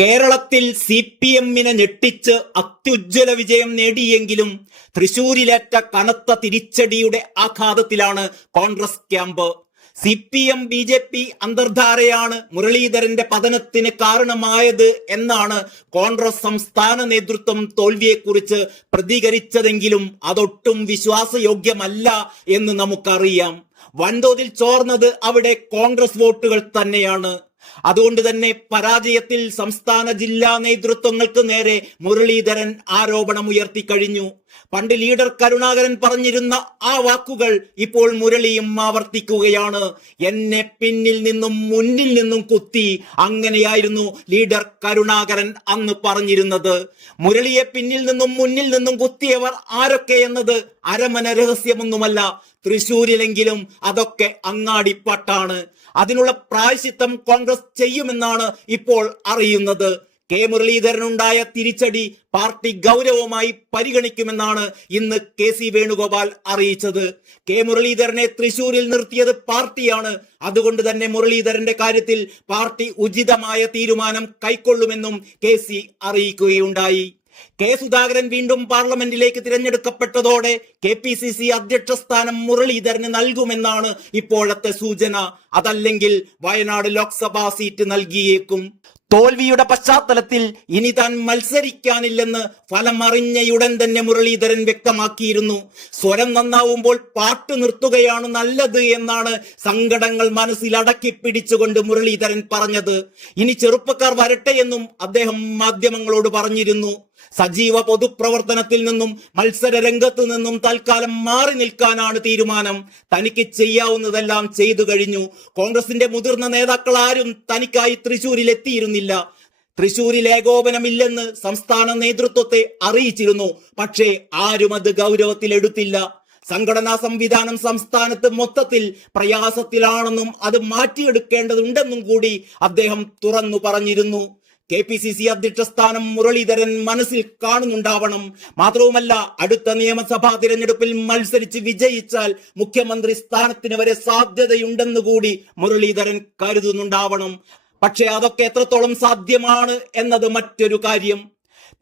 കേരളത്തിൽ CPM-നെ ഞെട്ടിച്ച് അത്യുജ്വല വിജയം നേടിയെങ്കിലും തൃശൂരിലേറ്റ കനത്ത തിരിച്ചടിയുടെ ആഘാതത്തിലാണ് കോൺഗ്രസ് ക്യാമ്പ്. CPM BJP അന്തർധാരയാണ് മുരളീധരന്റെ പതനത്തിന് കാരണമായത് എന്നാണ് കോൺഗ്രസ് സംസ്ഥാന നേതൃത്വം തോൽവിയെക്കുറിച്ച് പ്രതികരിച്ചതെങ്കിലും അതൊട്ടും വിശ്വാസയോഗ്യമല്ല എന്ന് നമുക്കറിയാം. വൻതോതിൽ ചോർന്നത് അവിടെ കോൺഗ്രസ് വോട്ടുകൾ തന്നെയാണ്. അതുകൊണ്ട് തന്നെ പരാജയത്തിൽ സംസ്ഥാന ജില്ലാ നേതൃത്വങ്ങൾക്ക് നേരെ മുരളീധരൻ ആരോപണം ഉയർത്തി കഴിഞ്ഞു. പണ്ട് ലീഡർ കരുണാകരൻ പറഞ്ഞിരുന്ന ആ വാക്കുകൾ ഇപ്പോൾ മുരളിയും ആവർത്തിക്കുകയാണ്. എന്നെ പിന്നിൽ നിന്നും മുന്നിൽ നിന്നും കുത്തി, അങ്ങനെയായിരുന്നു ലീഡർ കരുണാകരൻ അന്ന് പറഞ്ഞിരുന്നത്. മുരളിയെ പിന്നിൽ നിന്നും മുന്നിൽ നിന്നും കുത്തിയവർ ആരൊക്കെ എന്നത് അരമന രഹസ്യമൊന്നുമല്ല. തൃശൂരിലെങ്കിലും അതൊക്കെ അങ്ങാടിപ്പാട്ടാണ്. അതിനുള്ള പ്രായശ്ചിത്തം കോൺഗ്രസ് ചെയ്യുമെന്നാണ് ഇപ്പോൾ അറിയുന്നത്. കെ മുരളീധരനുണ്ടായ തിരിച്ചടി പാർട്ടി ഗൗരവമായി പരിഗണിക്കുമെന്നാണ് ഇന്ന് KC വേണുഗോപാൽ അറിയിച്ചത്. കെ മുരളീധരനെ തൃശൂരിൽ നിർത്തിയത് പാർട്ടിയാണ്. അതുകൊണ്ട് തന്നെ മുരളീധരന്റെ കാര്യത്തിൽ പാർട്ടി ഉചിതമായ തീരുമാനം കൈക്കൊള്ളുമെന്നും KC അറിയിക്കുകയുണ്ടായി. കെ സുധാകരൻ വീണ്ടും പാർലമെന്റിലേക്ക് തിരഞ്ഞെടുക്കപ്പെട്ടതോടെ KPCC അധ്യക്ഷ സ്ഥാനം മുരളീധരന് നൽകുമെന്നാണ് ഇപ്പോഴത്തെ സൂചന. അതല്ലെങ്കിൽ വയനാട് ലോക്സഭാ സീറ്റ് നൽകിയേക്കും. തോൽവിയുടെ പശ്ചാത്തലത്തിൽ ഇനി താൻ മത്സരിക്കാനില്ലെന്ന് ഫലം അറിഞ്ഞയുടൻ തന്നെ മുരളീധരൻ വ്യക്തമാക്കിയിരുന്നു. സ്വരം നന്നാവുമ്പോൾ പാട്ട് നിർത്തുകയാണ് നല്ലത് എന്നാണ് സങ്കടങ്ങൾ മനസ്സിൽ അടക്കി പിടിച്ചുകൊണ്ട് മുരളീധരൻ പറഞ്ഞത്. ഇനി ചെറുപ്പക്കാർ വരട്ടെ എന്നും അദ്ദേഹം മാധ്യമങ്ങളോട് പറഞ്ഞിരുന്നു. സജീവ പൊതുപ്രവർത്തനത്തിൽ നിന്നും മത്സര രംഗത്ത് നിന്നും തൽക്കാലം മാറി നിൽക്കാനാണ് തീരുമാനം. തനിക്ക് ചെയ്യാവുന്നതെല്ലാം ചെയ്തു കഴിഞ്ഞു. കോൺഗ്രസിന്റെ മുതിർന്ന നേതാക്കൾ ആരും തനിക്കായി തൃശൂരിൽ എത്തിയിരുന്നില്ല. തൃശൂരിൽ ഏകോപനമില്ലെന്ന് സംസ്ഥാന നേതൃത്വത്തെ അറിയിച്ചിരുന്നു. പക്ഷേ ആരും അത് ഗൗരവത്തിലെടുത്തില്ല. സംഘടനാ സംവിധാനം സംസ്ഥാനത്ത് മൊത്തത്തിൽ പ്രയാസത്തിലാണെന്നും അത് മാറ്റിയെടുക്കേണ്ടതുണ്ടെന്നും കൂടി അദ്ദേഹം തുറന്നു പറഞ്ഞിരുന്നു. KPCC അധ്യക്ഷ സ്ഥാനം മുരളീധരൻ മനസ്സിൽ കാണുന്നുണ്ടാവണം. മാത്രവുമല്ല, അടുത്ത നിയമസഭാ തിരഞ്ഞെടുപ്പിൽ മത്സരിച്ച് വിജയിച്ചാൽ മുഖ്യമന്ത്രി സ്ഥാനത്തിന് വരെ സാധ്യതയുണ്ടെന്ന് കൂടി മുരളീധരൻ കരുതുന്നുണ്ടാവണം. പക്ഷെ അതൊക്കെ എത്രത്തോളം സാധ്യമാണ് എന്നത് മറ്റൊരു കാര്യം.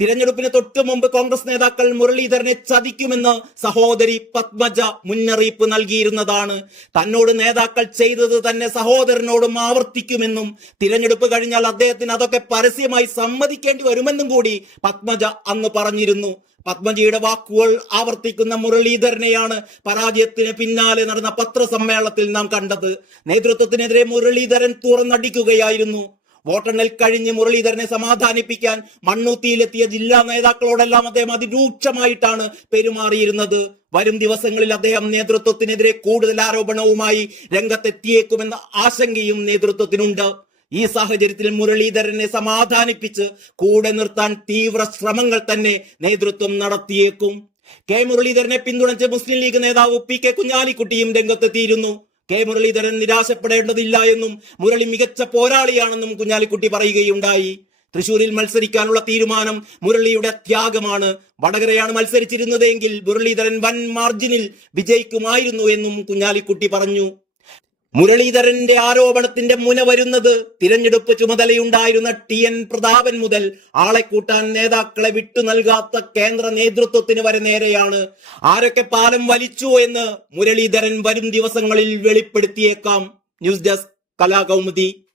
തിരഞ്ഞെടുപ്പിന് തൊട്ടു മുമ്പ് കോൺഗ്രസ് നേതാക്കൾ മുരളീധരനെ ചതിക്കുമെന്ന് സഹോദരി പത്മജ മുന്നറിയിപ്പ് നൽകിയിരുന്നതാണ്. തന്നോട് നേതാക്കൾ ചെയ്തത് തന്നെ സഹോദരനോടും ആവർത്തിക്കുമെന്നും തിരഞ്ഞെടുപ്പ് കഴിഞ്ഞാൽ അദ്ദേഹത്തിന് അതൊക്കെ പരസ്യമായി സമ്മതിക്കേണ്ടി വരുമെന്നും കൂടി പത്മജ അന്ന് പറഞ്ഞിരുന്നു. പത്മജിയുടെ വാക്കുകൾ ആവർത്തിക്കുന്ന മുരളീധരനെയാണ് പരാജയത്തിന് പിന്നാലെ നടന്ന പത്രസമ്മേളനത്തിൽ നാം കണ്ടത്. നേതൃത്വത്തിനെതിരെ മുരളീധരൻ തുറന്നടിക്കുകയായിരുന്നു. വോട്ടെണ്ണൽ കഴിഞ്ഞ് മുരളീധരനെ സമാധാനിപ്പിക്കാൻ മണ്ണുത്തിയിലെത്തിയ ജില്ലാ നേതാക്കളോടെല്ലാം അദ്ദേഹം അതിരൂക്ഷമായിട്ടാണ് പെരുമാറിയിരുന്നത്. വരും ദിവസങ്ങളിൽ അദ്ദേഹം നേതൃത്വത്തിനെതിരെ കൂടുതൽ ആരോപണവുമായി രംഗത്തെത്തിയേക്കുമെന്ന ആശങ്കയും നേതൃത്വത്തിനുണ്ട്. ഈ സാഹചര്യത്തിൽ മുരളീധരനെ സമാധാനിപ്പിച്ച് കൂടെ നിർത്താൻ തീവ്ര ശ്രമങ്ങൾ തന്നെ നേതൃത്വം നടത്തിയേക്കും. കെ മുരളീധരനെ പിന്തുണച്ച് മുസ്ലിം ലീഗ് നേതാവ് PK കുഞ്ഞാലിക്കുട്ടിയും രംഗത്തെത്തിയിരുന്നു. കെ മുരളീധരൻ നിരാശപ്പെടേണ്ടതില്ല എന്നും മുരളി മികച്ച പോരാളിയാണെന്നും കുഞ്ഞാലിക്കുട്ടി പറയുകയുണ്ടായി. തൃശൂരിൽ മത്സരിക്കാനുള്ള തീരുമാനം മുരളിയുടെ ത്യാഗമാണ്. വടകരയാണ് മത്സരിച്ചിരുന്നതെങ്കിൽ മുരളീധരൻ വൻ മാർജിനിൽ വിജയിക്കുമായിരുന്നു എന്നും കുഞ്ഞാലിക്കുട്ടി പറഞ്ഞു. മുരളീധരന്റെ ആരോപണത്തിന്റെ മുന വരുന്നത് തിരഞ്ഞെടുപ്പ് ചുമതലയുണ്ടായിരുന്ന TN പ്രതാപൻ മുതൽ ആളെ കൂട്ടാൻ നേതാക്കളെ വിട്ടു നൽകാത്ത കേന്ദ്ര നേതൃത്വത്തിന് വരെ നേരെയാണ്. ആരൊക്കെ പാലം വലിച്ചു എന്ന് മുരളീധരൻ വരും ദിവസങ്ങളിൽ വെളിപ്പെടുത്തിയേക്കാം. News desk Kalakaumudi.